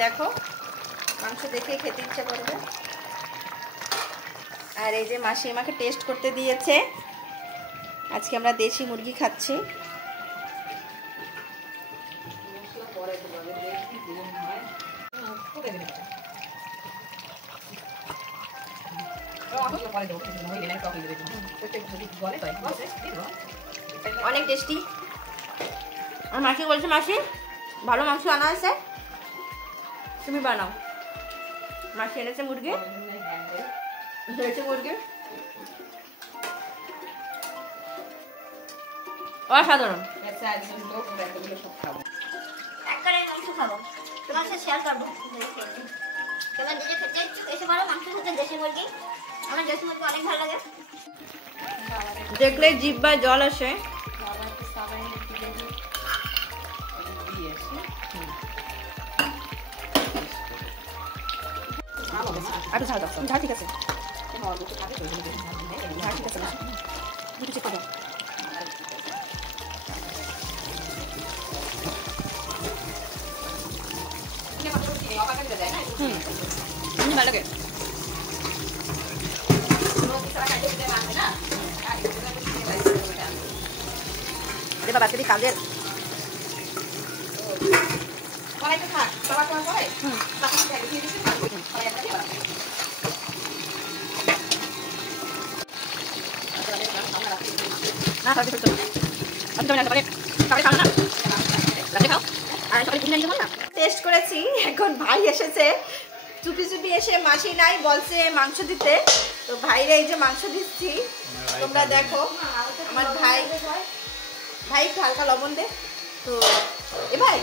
দেখো মাংস দেখে খেতে ইচ্ছা করবে। আর এই যে মাসি আমাকে টেস্ট করতে দিয়েছে, আজকে আমরা দেশি মুরগি খাচ্ছি। অনেক টেস্টি। আর মাসি বলছে মাসি ভালো মাংস আনা আছে, তুমি বানাও। মাসি এনেছে মুরগি, অসাধারণ। মাংস খাবো, তোমার সাথে শেয়ার করবো। তোমার নিজে খেতে এসে বলো মাংস খেতে দেশি মুরগি, আমার দেশি মুরগি অনেক ভালো লাগে। দেখলে জিহ্বায় জল আসে। আরো ঝাল দাও, ঝাল ঠিক আছে, ঝাল ঠিক আছে, দুটো চেক করো। ভালো লাগে। বাবা যদি কাজের টেস্ট করেছি। এখন ভাই এসেছে চুপি চুপি এসে, মাসি নাই বলছে মাংস দিতে, তো ভাইরা এই যে মাংস দিচ্ছি তোমরা দেখো। আমার ভাই একটু হালকা লবণ দে তো। এ ভাই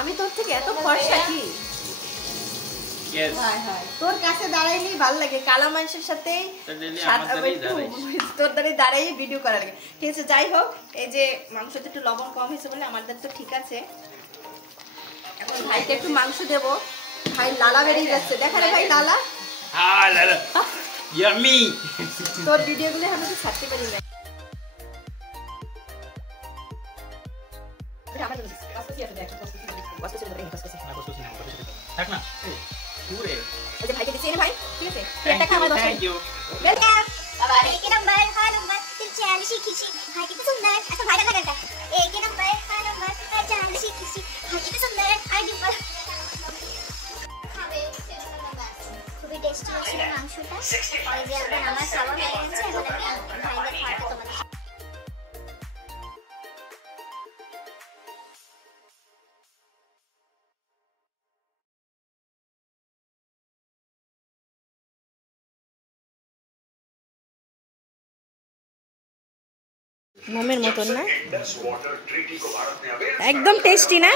আমি তোর থেকে এত ফর্সা কি? তোর কাছে দাঁড়াইনি ভালো লাগে, কালা মানুষের সাথে তোর দাঁড়াই ভিডিও করা লাগে। ঠিক আছে, যাই হোক, এই যে মাংসতে একটু লবণ কম হয়েছে বলে আমাদের তো ঠিক আছে। এখন ভাইকে একটু মাংস দেবো। ভাই লালা বেরিয়ে যাচ্ছে, দেখা রে ভাই লালা। তোর ভিডিও গুলো আমি তো ছাড়তে পারি না। ভাইকে দিচ্ছি ভাই, ঠিক আছে, একটা খাবার দশ বাবা एक नंबर हां नंबर दिल चाली शिखी हां कितना सुंदर अच्छा भाई लगा करता एक नंबर हां नंबर चाली शिखी हां कितना सुंदर हाय डिंपल খাবে খুবই টেস্টি ছিল মাংসটা। আর যে এখন আমার খাওয়া হয়ে গেছে, এখন আমি ভাইদের খাওয়াটা তোমাদের মোমের মতন না, একদম টেস্টি না,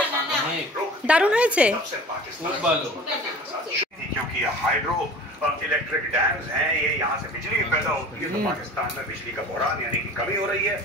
দারুণ হয়েছে। क्योंकि ये हाइड्रो इलेक्ट्रिक डैम्स हैं, ये यहाँ से बिजली पैदा होती है, तो पाकिस्तान में बिजली का बहरान यानी कि कमी हो रही है।